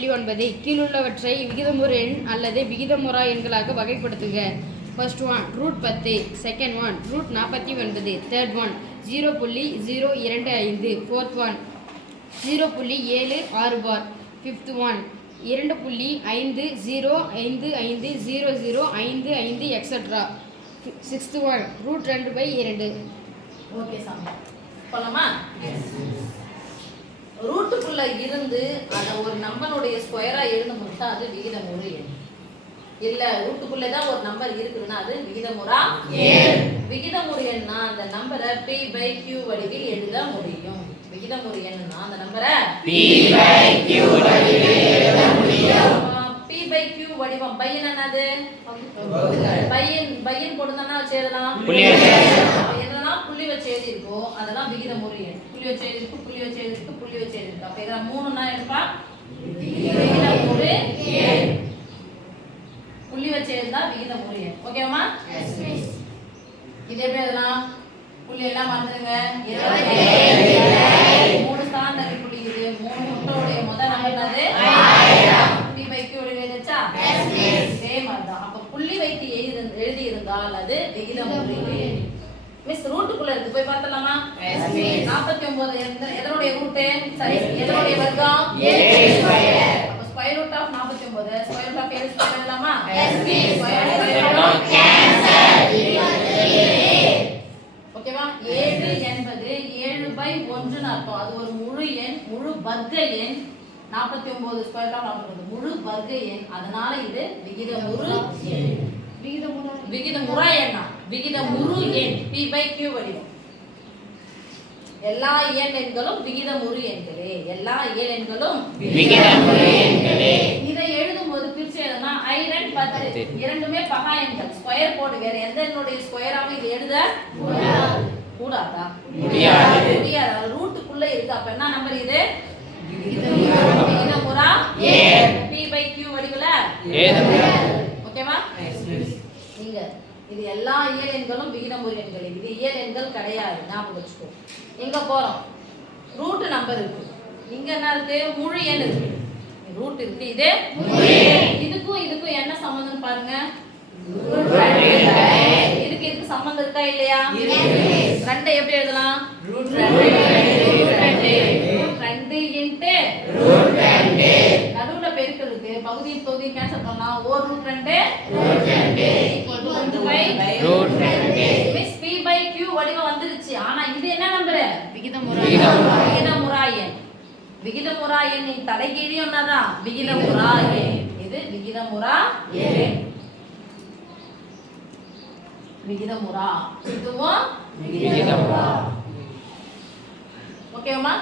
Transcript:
0.9 கீழுள்ளவற்றை விகிதமுறு எண் அல்லது விகிதமுறா எண்களாக வகைப்படுத்துக. First one root 10, second one root 49, third one 0.025, fourth one 0.76 bar, fifth one 2.50550055 extra, sixth one root 2/2. Okay சாமி போலாமா? ரூட்டுக்குள்ள இருந்து அதை ஒரு நம்பருடைய ஸ்கொயரா எழுத முடிச்சா அது விகிதமுறு எண். இல்ல ரூட்டுக்குள்ளே தான் ஒரு நம்பர் இருக்குதுன்னா அது விகிதமுறா எண். விகிதமுறு எண்ணா அந்த நம்பரை p/q வடிவில் எழுத முடியும். விகிதமுறு எண்ணா அந்த நம்பரை p/q வடிவில் எழுத முடியும். p/q வடிவம் பையன் என்னது? பையன் போட்டுதானா வச்சேதலாம் எதெல்லாம் புள்ளி வச்சு எழுதி இருக்கோ அதெல்லாம் விகிதமுறு எண். புள்ளி வச்சு எழுதி இருக்கு, புள்ளி வச்சு எழுதி இருக்கு, புள்ளி வச்சு எழுதி இருக்கு. அப்ப இதெல்லாம் மூணுன்னா எடுப்பா விகிதமுறு எண். புள்ளி வச்சு எழுதா விகிதமுறு எண். ஓகேவா? Yes miss. இதே எப்படி எழுதலாம்? புள்ளி எல்லாம் மறந்துடுங்க. 3 ஸ்தானத்தள்ளி புள்ளி இது. 3 முட்டோடைய முதல் நம்பர் என்னது? 1000. p/q வடிவில் எழுதிச்சா? Yes miss. சேம் அதான். அப்ப புள்ளி வைத்து எழுதி இருந்தால் அது விகிதமுறு எண். மிஸ் ரூட்டுக்குள்ள இருக்கு போய் பார்த்தலாமா? Yes miss. 49 எதனுடைய ரூட்? சரி எதனுடைய வர்க்கம்? a square. அப்ப square root of 49 square root of a square எழுதலாமா? Yes miss. Square root cancel. ஓகேவா? 7 என்பது 7/1 ன்னு அர்த்தம். அது ஒரு முழு எண், முழு வர்க்க எண். 49 ஸ்கொயர் ரூட் ஆஃப் 49 முழு வர்க்க எண். அதனால இது விகிதமுறு எண். விகிதமுறா எண்ணா விகிதமுறு எண் p/q வடிவம். எல்லா இயல் எண்களும் விகிதமுறு எண்களே. எல்லா இயல் எண்களும் விகிதமுறு எண்களே. இதை எழுதும்போது பிரிச்சு எழுதுனா i 10 இரண்டுமே பகா எண்கள். ஸ்கொயர் போடு. வேற எந்த எண்ணுடைய ஸ்கொயராவும் இது எழுத கூடாதா? முடியாது. ரூட்டுக்குள்ள இருக்கு. அப்ப என்ன நம்பர் இது? விகிதமுறா எண். p/q வடிவல ஓகேவா? நீங்க இது எல்லா இயல் எண்களும் விகிதமுறு எண்கள். இது இயல் எண்கள் கிடையாது, ஞாபகம் வச்சுக்கோ. எங்க போறோம்? ரூட் நம்பர் இருக்கு. இங்க என்ன இருக்கு? முழு எண் இருக்கு. ரூட் இருக்கு. இது இதுக்கும் இதுக்கும் என்ன சம்பந்தம் பாருங்க. இதுக்கு சம்பந்தம் இருக்கா இல்லையா? 2 எப்படி எழுதலாம்? Root 2 into root 2. நடுவுல பெருக்கல் இருக்கு. பகுதி கேன்சல் பண்ணலாம். ஒரு ரூட் 2 ரூட் 2. மிஸ் p/q வடிவம் வந்துருச்சு. ஆனா இது என்ன நம்பர்? விகிதமுறா எண். விகிதமுறா எண்ணின் தலைகீழி ஒன்னதான் விகிதமுறா எண். இது விகிதமுறா எண். விகிதமுறா இதுவும் விகிதமுறா. ஓகேவா?